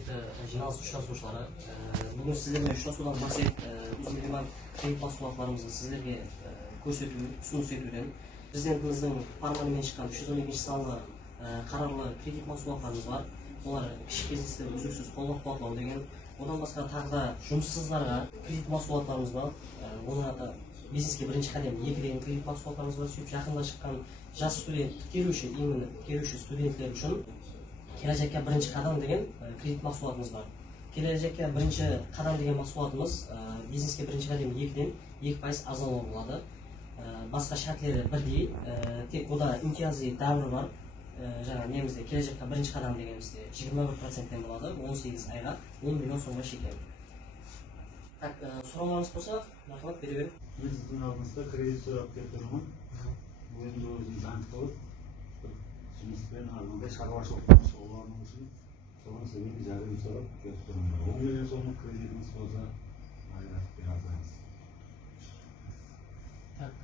құрметті жиналыс ұшырасушылары, бүгін сіздермен ұшырасудан мақсат өзіміздің кредит mahsulotlarimizni sizlarga ko'rsatuv, ұсыныс етуден. Президентіміздің farmoniмен шыққан 312 санлы қарарлы кредит mahsulotlarimiz бар. Олар кіші бизнесті үздіксіз қолдау деген. Одан басқа тағы да жұмыссыздарға кредит mahsulotlarimiz бар. Оның аты бизнеске бірінші қадам 2 деген кредит mahsulotlarimiz бар. Сөйтіп жақында шыққан жас студент келуші студенттер үшін келешекке бірінші қадам деген кредит mahsulotimiz бар. Келешекке бірінші қадам деген mahsulotimiz бизнеске бірінші қадам 2-ден 2% арзанлау болады. Басқа шарттары бірдей, тек ода имтиязы дәуірі бар. Жаңа немізде келешекке бірінші қадам дегенімізде 21%-тен болады, 18 айға 10 миллион сомға шеккен. Так, сұрауларыңыз болса, мархабат бере берем. Мен сіздің алдыңызда кредит сұрап келіп тұрмын. Бұл енді өзім банк болып, жұмыспен арнайы шаруашылықпен шұғылдану үшін соған сізден жәрдем сұрап келіп тұрмын. 10 миллион сомдық кредитіңіз болса, айтып бере алсаңыз. Так,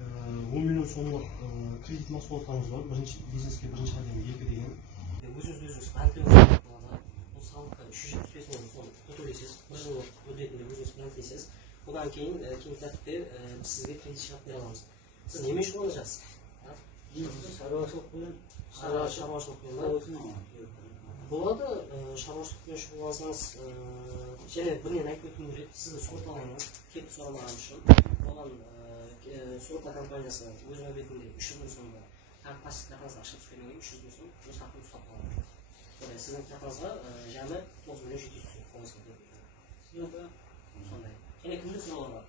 10 миллион сомдық кредит mahsulotlarimiz бар. Бизнеске бірінші қадам 2 деген. Өзіңіз банкілеріңіз болады. Бұл салыққа 375 миллион сом төлейсіз. Бір жыл өтетінде өзіңіз банклейсіз. Одан кейін тәртіпте біз сізге кредит шығарып бере аламыз. Сіз немен шұғылданасыз? Шаруашылықпен болады. Шаруашылықпен шұғылдансаңыз, және бірінен айтып өтуім керек, сізді сотталғаныңыз, келіп сұрамаған үшін, оған сотта компаниясы өз нәубетінде 300 мың сомда тағы пассивті картаңызға ақша түскеннен кейін 300 мың сом өз хақын ұстап қалады. Сіздің картаңызға жаны 9 миллион 700 сом қолыңызға береді. Сондай. Және кімде сұраулар бар?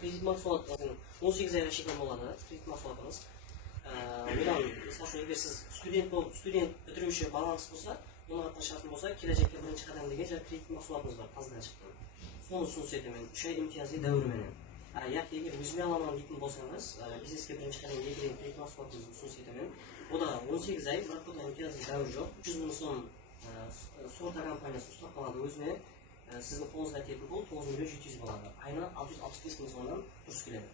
Кредит mahsulotimiz 18 айға шектен болады. Кредит mahsulotimiz. Одан, мысалы, егер сіз студент бітіруші балаңыз болса, оның атын шартын болса, келешекке бірінші қадам деген кредит mahsulotimiz бар, тазадан шыққан. Соны ұсыныс етемін, 3 ай имтиязы дәуіріменен. Яғни егер өзіме аламын дейтін болсаңыз, бизнеске бірінші қадам 2 деген кредит mahsulotimizni ұсыныс етемін. Ода 18 ай, бірақ ода имтиязы дәуір жоқ. 300 мың сом сорта компаниясы ұстап қалады өзіне. Сіздің қолыңызға тиетін бұл 9 миллион 700 болады. Айына 665 мың сомнан дұрыс келеді.